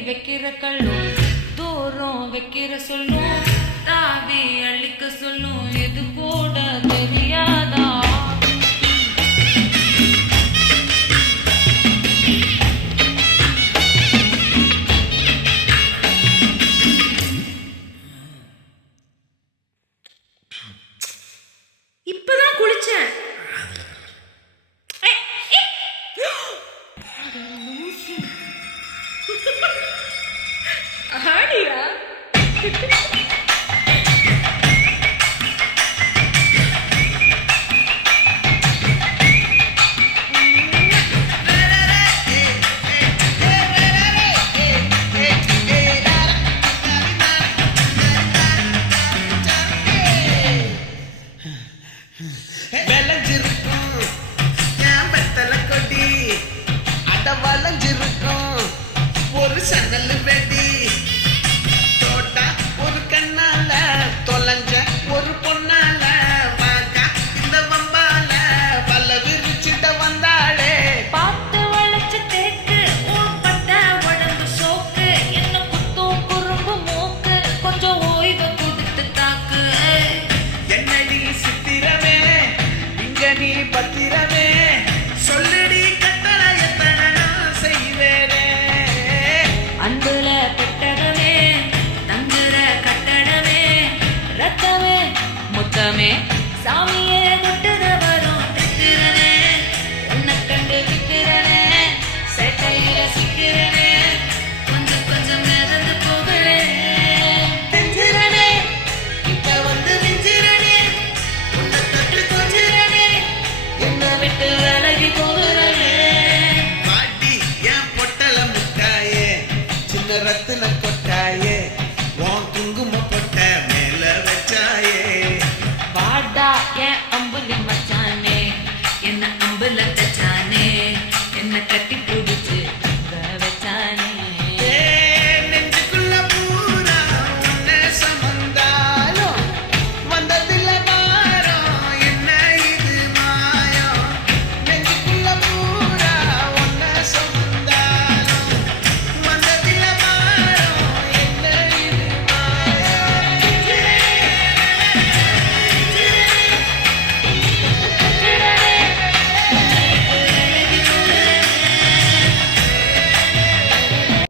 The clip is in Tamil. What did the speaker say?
வைக்கிற கல்லும் தூரம் வைக்கிற சொல்லும் தாவி அழிக்க சொல்லும் எது கூட தெரியாதா இப்பதான் குளிச்சேன். ஆடியா விளைஞ்சிருக்கும் என் வெத்தலை கொடி அட வளைஞ்சிருக்கும் ஒரு சன்னல் வெடி தோட்டா ஒரு கண்ணால தொலைஞ்ச ஒரு பொண்ணால வாக்கா இந்த வம்பால வல்ல விரிச்சிட்ட வந்தாளே பார்த்து வளைச்ச தேக்கு ஊர்பட்ட உடம்பு சோக்கு என்ன குத்தும் குறும்பு மூக்கு கொஞ்சம் ஓய்வு கொடுத்து தாக்கு என்னடி சித்திரமே இங்க நீ பத்திரமே சொல்லடி கட்டளை எத்தனை நான் செய்வேனே அன்புல பெட்டகமே தங்குற கட்டடமே ரத்தமே முத்தமே சாமியே தொட்டுத வரும் திக்கிறனே உன்னை கண்டு விக்கிறனே சேட்டையில சிக்கிறனே கொஞ்சம் கொஞ்சம் மிதந்து போகிறேன் தெஞ்சிரனே கிட்ட வந்து மிஞ்சிரனே உன்னை தொட்டு கொஞ்சிரனே என்னை விட்டு விலகி போகிறனே பாட்டி என் பொட்டல முட்டாயே சின்ன ரத்தின